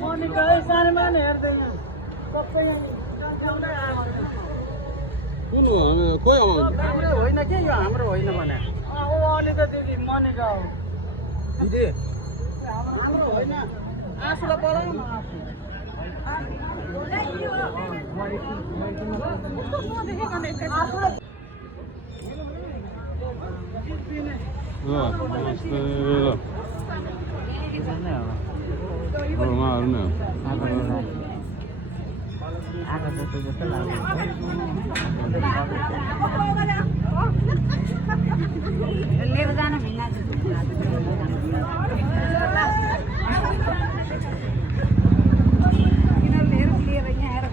मनिका सानोमा हेर्दैन सबै कुन हो हामी खोइ हो हाम्रो होइन के यो हाम्रो होइन भने ओ अनिता दिदी मनिका हो दिदी हाम्रो होइन आँसुलाई बोलाउनु न उहाँहरू नै आएको जस्तो जस्तो लाग्यो लिएर जान भिन्न लिएर यहाँ आएर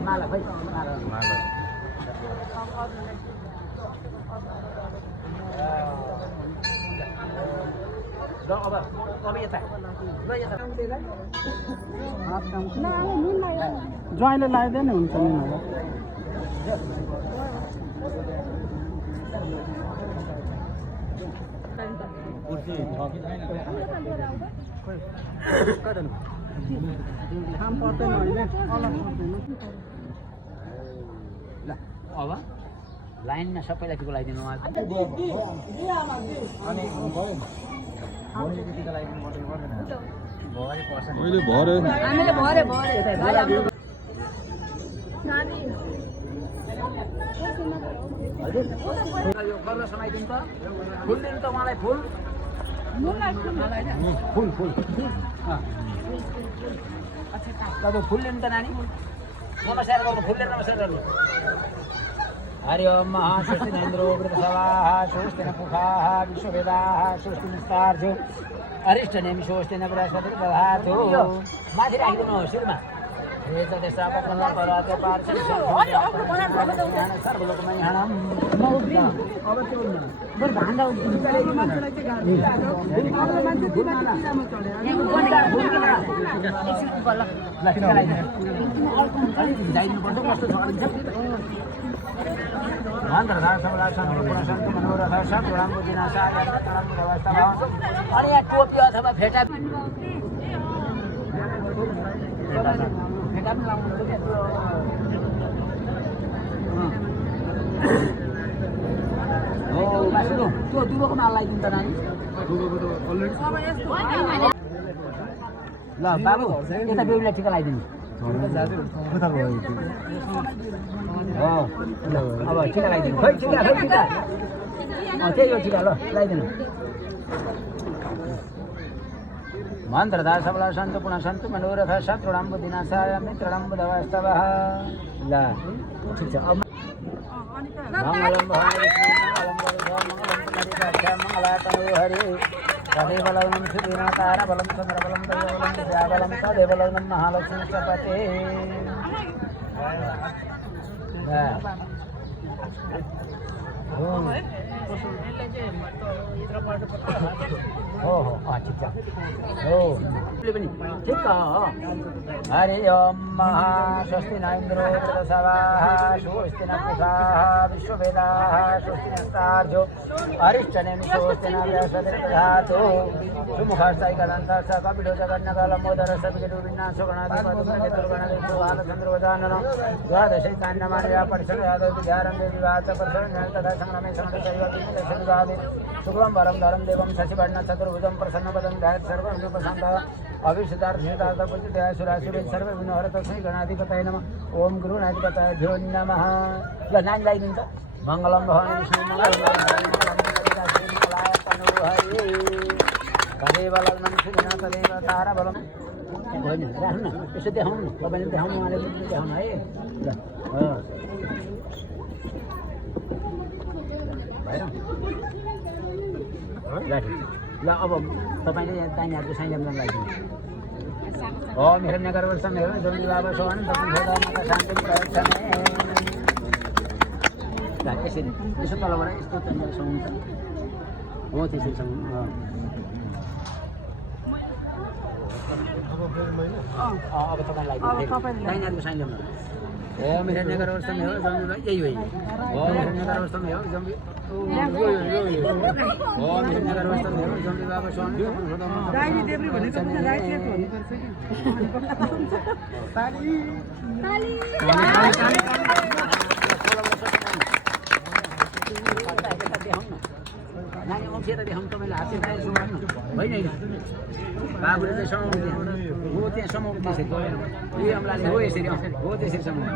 माला भाइ माला अब यता ज्वाइँले लगाइदियो नि हुन्छ नि काम पर्दैन होइन ल अब लाइनमा सबैलाई टिको लगाइदिनु अनि अहिले भरे हामीले भरे भरे यो गर्न समाइदिनु त फुल दिनु त उहाँलाई फुल फुल फुल तपाईँ फुल लिनु त नानी नमस्कार गर्नु फुल लिएर नमस्कार गर्नु हरि ओम महासृष्टिनेन्द्रो वृतसवाः स्वस्तिन पुखाः विश्ववेदाः स्वस्तिनिस्तार्जो अरिष्टनेमि स्वस्तिन बृहस्पतिर् दधातु माथि राखिदिनुहोस् शिरमा सर्वलोकमयहणम् अनि यहाँ टोपी अथवा फेटा फेटा पनि लाउनु हो मासु त्यो दुबोको माल लगाइदिनु त नानी ल बाबु यता बेहुलीलाई टिका लगाइदिनु हो अब टिका लगाइदिनु खै टिका खै टिका त्यही हो टिका ल लगाइदिनु मन्त्रदा सबला सन्तु पुनः सन्तु मनोरथ शत्रुणां बुद्धिनाशाय मित्रणां बुधवस्तवः ल ठिक छ अब मङ्गलं भवानी मङ्गलं मङ्गलं मङ्गलातनु हरि तदेव लग्नं श्रीनाथारबलं चन्द्रबलं दैवबलं विद्याबलं तदेव लग्नं महालक्ष्मी चपते हो ठिक छ हो पनि ठिक हरि ओम स्वस्ति न इन्द्रो वृतसवाः स्वस्ति न पुषाः विश्ववेदाः स्वस्ति नस्तार्जो अरिष्टनेमि स्वस्ति न बृहस्पतिर् दधातु सुमुखस्तैकदन्तश्च कपिलो जगन्नकलम्बोदरश्च विजटुर्विन्यासो गणाधिपतिर्गणगणेशो बालचन्द्रवदाननो द्वादशैकान्यमानया परिसरयादौ विद्यारम्भे विवाच परिसरं तथा संग्रमे संगतैव शुक्लं वरं धरं देवं शशिवर्णं चतुर्भुजं प्रसन्नपदं ध्यायेत् सर्वं विपशान्तः अभिषितार्थसितार्थपुत्रितासुरासुरे सर्वे विनोहर तस्मै गणाधिपतये नमः ओम गुरुनाधिपतये नमः ल नाम लगाइदिन्छ मङ्गलम भवानी विष्णु तदेव लग्नं सुदिन तदेव ताराबलं होइन राख्नु न यसो देखाउनु न तपाईँले देखाउनु उहाँले देखाउनु है ल ल अब तपाईँले दाहिने हातको साइलेमलाई लगाइदिनु ओम हिरण्यगर्भस्थं हिरण्यगर्भसोऽहं तस्मै सदानन्द शान्तिं प्रयच्छमे ल यसरी यसो तलबाट यस्तो त्यहाँनिर समाउनु हो त्यसरी समाउनु अब तपाईँलाई दाहिने हातको साइलेम ओम हिरण्यगर्भस्थं यही हो ओम हिरण्यगर्भस्थं ओम हिरण्यगर्भस्थं दाहिने देब्रे भनेको पनि राइट लेफ्ट भन्नुपर्छ कि ताली नानी औँठी त देखाउनु तपाईँले हात चाहिँ यसो गर्नु होइन बाबुले चाहिँ समाउनु हो त्यहाँ समाउनु त्यसरी उयो अम्लाले हो यसरी हो त्यसरी समाउनु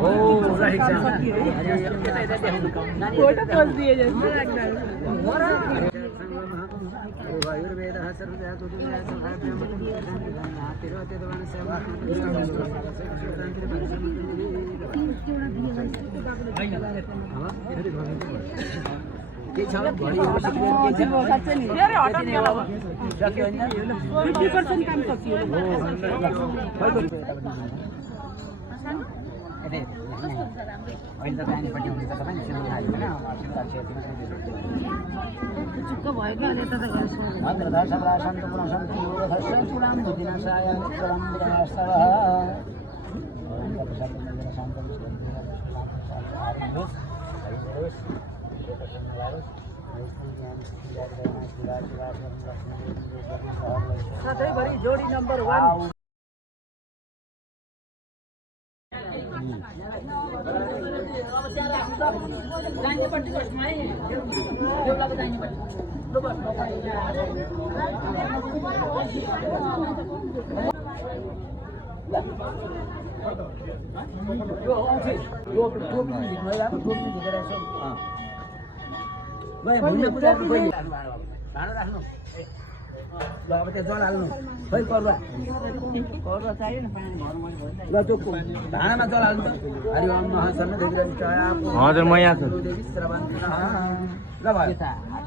हो ठिक छ यता यता देखाउनु फोटो पोस्ट दिए जस्तो लाग्दा आयुर्वेदः के छ भरि सक्यो होइन 50% काम सकियो अहिले त दाहिनेपट्टि हुन्छ तपाईँ सिधै लाग्यो होइन भद्रदा सबरा सन्तु पुनः सन्तु पुराण बुद्धिनाशाय मित्रं विनाशतवः सधैँभरि जोडी नम्बर 1 भाँडो राख्नु ल अब त्यो जल हाल्नु खै करुवा चाहियो न पानी ल त्यो भाँडामा जल हाल्नु त हरि ओम महासन्न हजुर म यहाँ छु ल भयो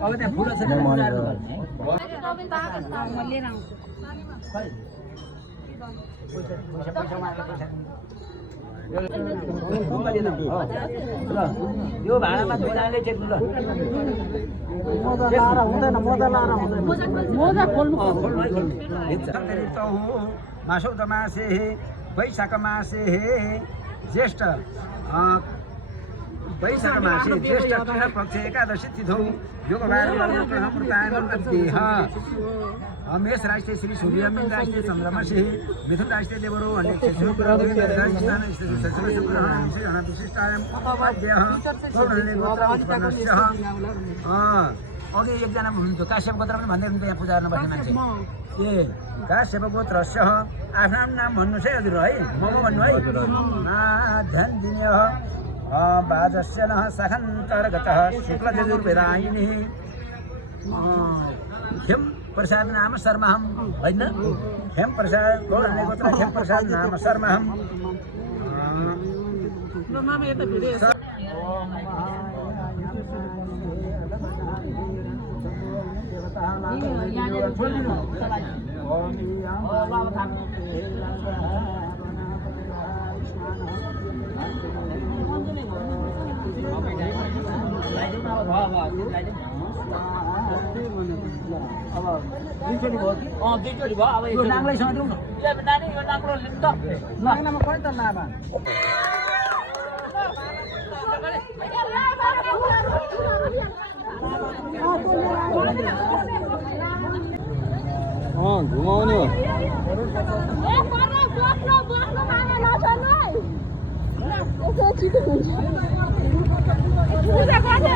अब त्यहाँ फुल छ पैसा मारेर पैसा यो भाँडामा दुईजनाले चेक्नु ल मासौत मासे वैशाख मासे ज्येष्ठ वैशाख मासे ज्येष्ठ कृष्ण पक्ष एकादशी तिथौ मेष राष्ट्रिय श्री सूर्य मीन राष्ट्रिय चंद्रमा से मिथुन राष्ट्रिय देवरो अघि एकजना हुनुहुन्थ्यो काश्यप गोत्र पनि भन्दै हुनुहुन्थ्यो यहाँ पूजा गर्न बस्ने मान्छे ए काश्यप गोत्रस्य आफ्नो नाम भन्नुहोस् है हजुर है मम भन्नु है ध्यान दिने बाजस्य नः सखन्तर्गतः शुक्लयजुर्वेदायिनी खेम प्रसाद नाम शर्माहम होइन खेम प्रसाद गौरण्य गोत्र खेम प्रसाद नाम शर्माहम अब दुईचोटि भयो कि दुईचोटि भयो अब यो नाङ्लैसँग दिउँ न नानी यो नाङ्लो लिनु त नाङ्लामा खोइ त लाभा घुमाउने हो पूजा गर्ने